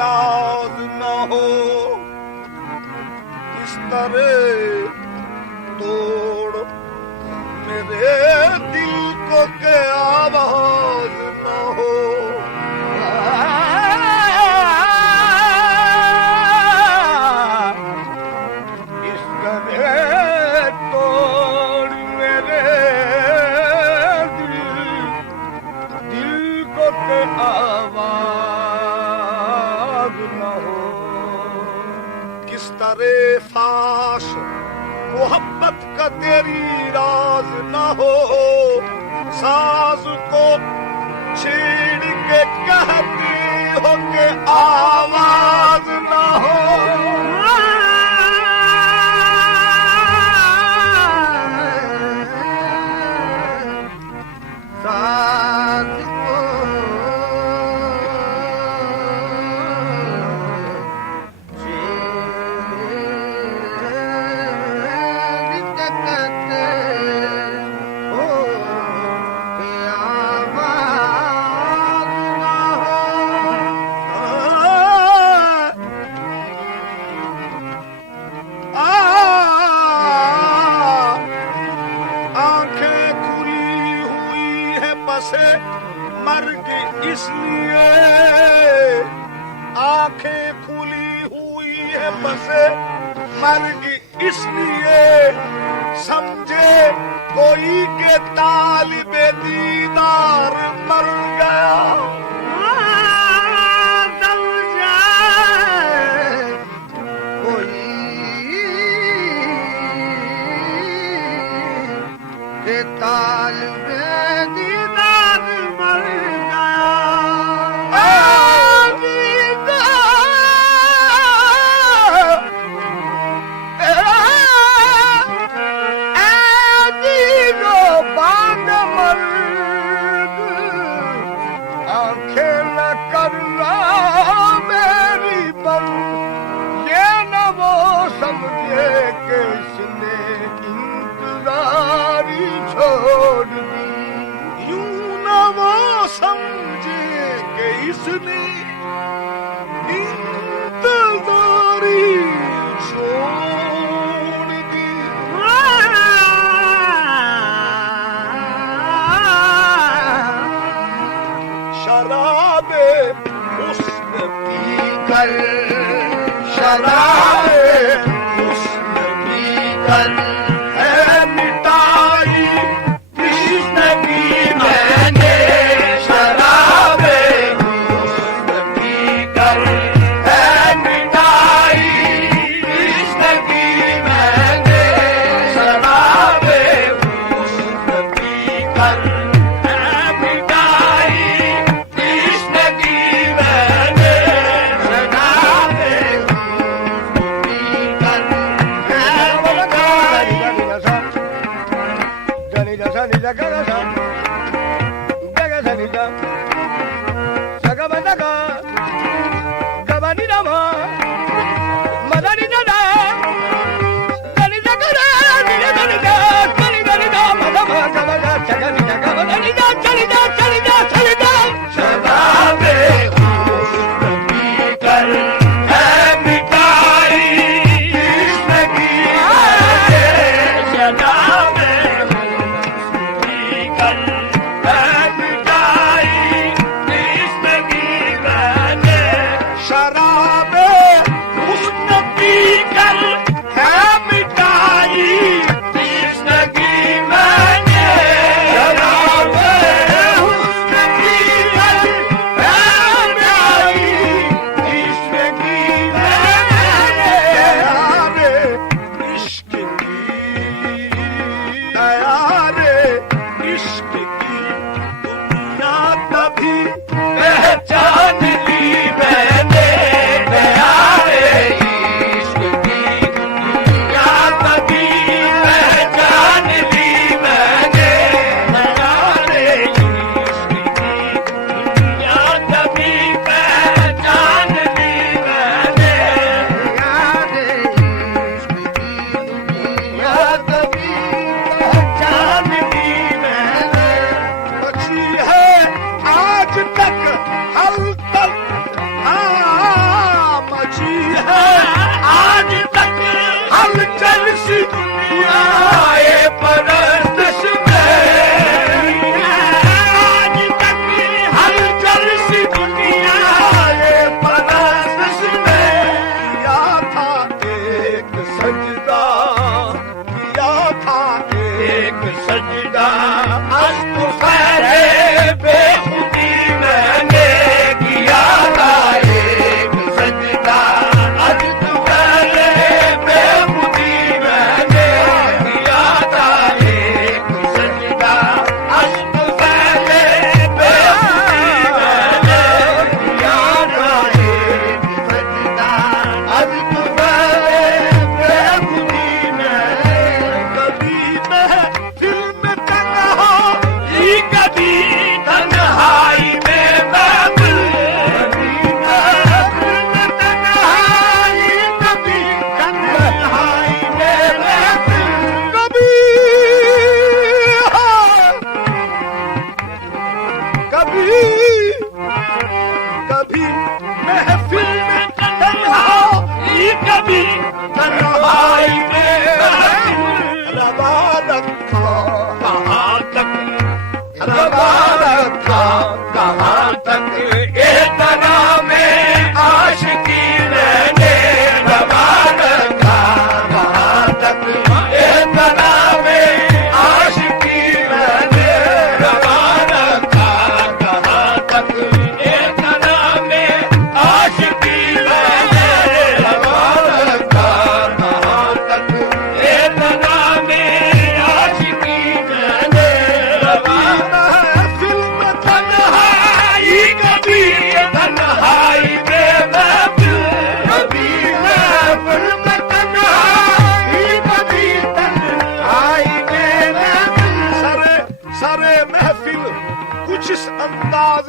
राज न हो, किस तरह तोड़ मेरे दिल को के आवाज न हो। इस तरह तोड़ मेरे दिल को के आवाज न हो। किस तरह फाश मोहब्बत का तेरी राज न हो, साज को छेड़ के कहती हो के आवाज न हो। साज को मर्ग इसलिए, आंखें खुली हुई है बसे मर्ग इसलिए, समझे कोई के तालिबे दीदार मर गया। कोई के तालिबे छोड़ दी, यूं न वो समझे कि इसने इंतजारी छोड़ दी। शराबे हुस्न पी कर, शराबे हुस्न पी कर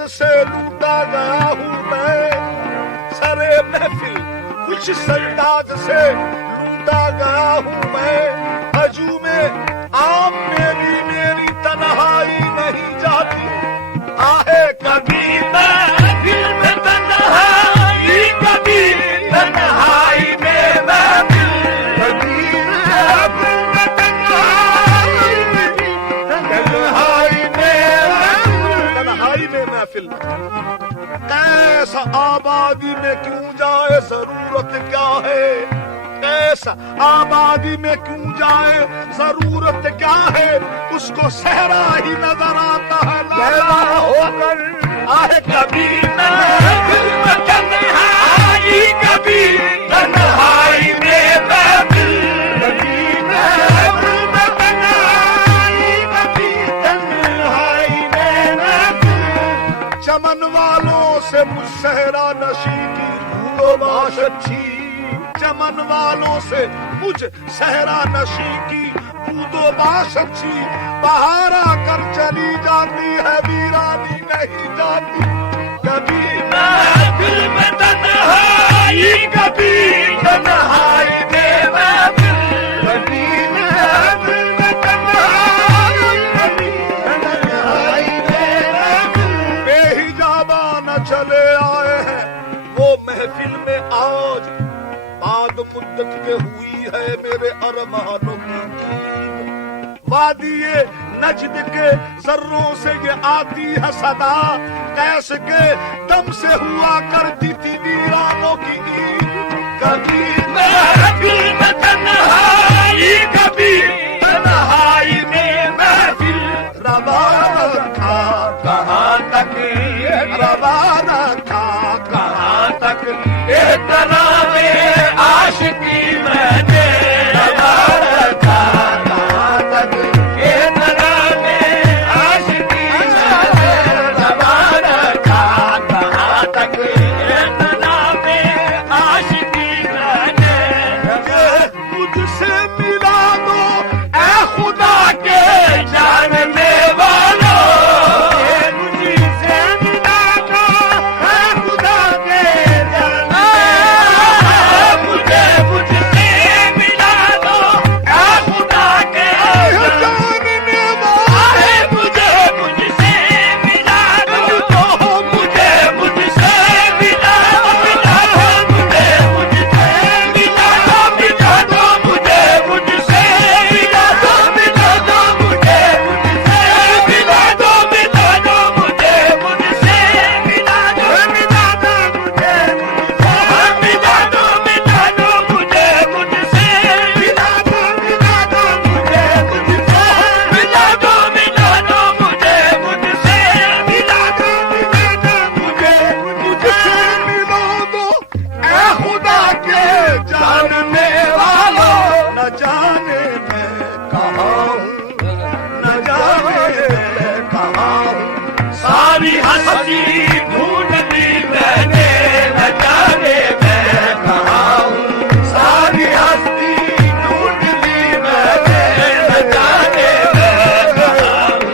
से लूटा गया हूँ मैं, सरे महफिल कुछ सरदाज से लूटा गया हूँ मैं। हजू में आम मेरी मेरी तन्हाई नहीं जाती, आहे कभी महफिल में तन्हाई, कभी तन्हाई में महफिल, कभी महफिल में तन्हाई, तन्हाई में महफिल। कैसा आबादी में क्यों जाए, जरूरत क्या है, कैसा आबादी में क्यों जाए, जरूरत क्या है, उसको सहरा ही नजर आता है लैला होकर। आहे कभी महफिल में तन्हाई, कभी तन्हाई में महफिल, कभी महफिल में तन्हाई, कभी तन्हाई में महफिल। चमन वालों से मुझ सहरा नशी की तो बात अच्छी, चमन वालों से मुझ सहरा नशी की कूदो बात अच्छी। बाहर आकर चली जाती है वीरानी नहीं जाती, कभी महफिल में तन्हाई, कभी तन्हाई में महफिल, कभी महफिल में तन्हाई, कभी तन्हाई में महफिल। बेहिजाबा न चले आए हैं वो महफिल में आज, बाद मुद्दत के हुई है मेरे अरमानों की। वादिये नजद के जर्रों से ये आती है सदा, कैसे के दम से हुआ करती थी वीरानों की ईद। कभी महफिल में तन्हाई, कभी तन्हाई में महफिल। रवाना था कहाँ तक, रवाना था कहाँ तक, इतना में आशिकी मैंने रवाना था कहाँ तक, इतना में आशिकी मैंने रवाना था कहाँ तक, इतना में आशिकी मैंने। मुझसे मिला दो ऐ खुदा के जानने वालों, मुझसे मिला दो ऐ खुदा के जानने, मुझसे मिला दो ऐ खुदा के जानने वाले, मुझे मुझसे मिला दो, मुझे मुझसे मिला दो, मिला दो मुझे मुझसे मिला दो, मिला दो मुझे मुझसे मिला दो, मिला दो मुझे मुझसे मिला दो, मिला दो मुझे मुझसे मिला दो, मिला दो मुझे मुझसे मिला दो, मिला दो मुझे मुझसे मिला दो, मिला दो मुझे मुझसे मिला दो, मिला दो मुझे मुझसे मिला दो, मिला दो मुझे मुझसे मिला दो ऐ खुदा के जानने वालों। न जाने मैं कहाँ हूँ, न जाने मैं कहाँ हूँ, सारी हस्ती ढूंढ ली मैंने, न जाने मैं कहाँ हूँ, सारी हस्ती ढूंढ ली मैंने, न जाने मैं कहाँ हूँ,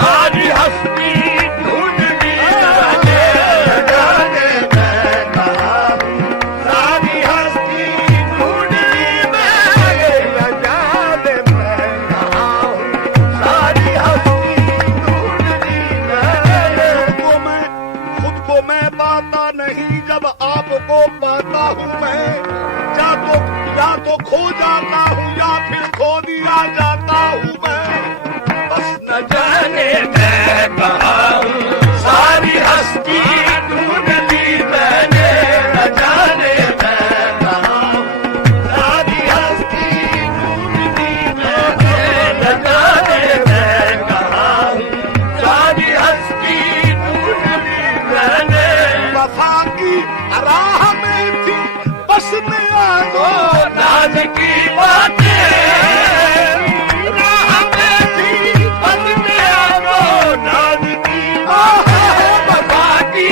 सारी हस्ती ढूंढ ली मैंने, न जाने मैं कहाँ हूँ, सारी हस्ती ढूंढ ली मैंने, न जाने मैं कहाँ हूँ, सारी हस्ती ढूंढ ली मैंने। खुद को मैं पाता नहीं जब आपको पाता हूँ मैं, या तो खो जाता हूँ या फिर खो दिया जाता हूँ मैं। बस न जाने मैं कहाँ हूँ, सारी हस्ती ढूंढ ली मैंने, न जाने मैं कहाँ हूँ, सारी हस्ती ढूंढ ली मैंने, न जाने मैं कहाँ हूँ, सारी हस्ती ढूंढ ली मैंने। वफा की राह में थी बस नया दो नाज की बातें, राह में थी बस नया दो नाज की बातें। वफा की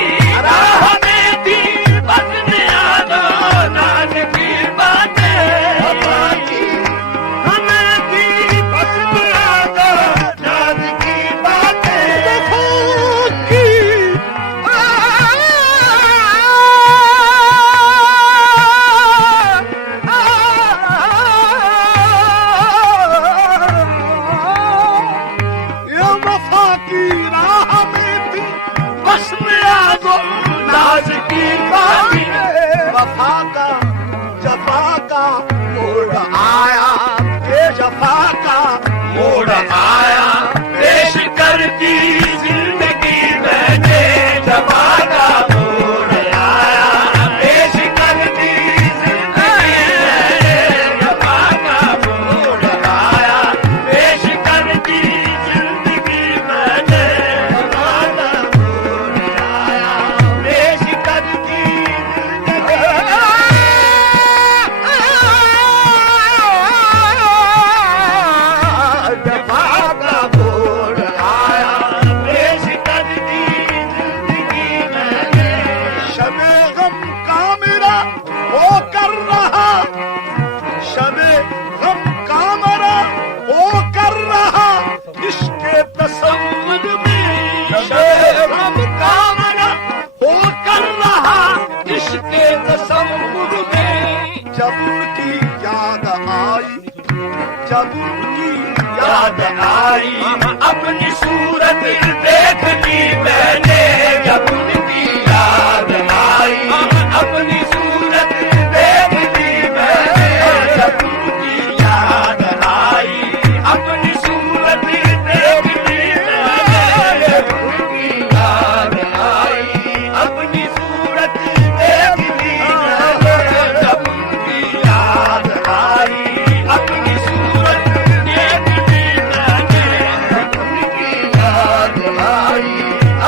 जफा का मोड़ आया, ये जफा का मोड़ आया, पेश कर दी जिंदगी मैंने, जफा का मोड़ आया, पेश कर दी जिंदगी मैंने, जफा का मोड़ आया, पेश कर दी जिंदगी मैंने, जफा का मोड़ आया, पेश कर दी याद आई, अपनी सूरत देख ली मैंने, जब उनकी याद आई, अपनी सूरत देख ली मैंने, जब उनकी याद आई, अपनी सूरत देख ली मैंने, जब उनकी याद आई, अपनी सूरत देख ली मैंने, जब उनकी याद आई, अपनी सूरत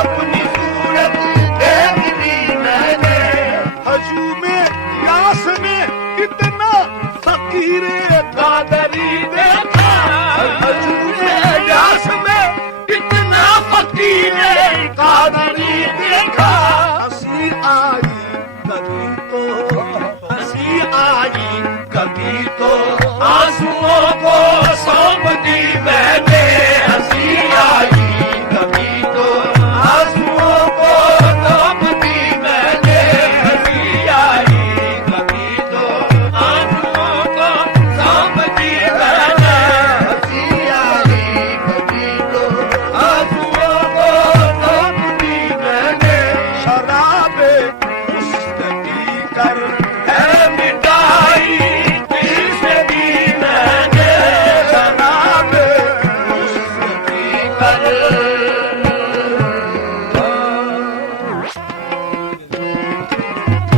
अपनी सूरत देख ली मैंने, हजूमे यास में कितना फकीर कादरी देखा, हजूमे यास में कितना फकीर कादरी देखा, हंसी आई कभी तो, हंसी आई कभी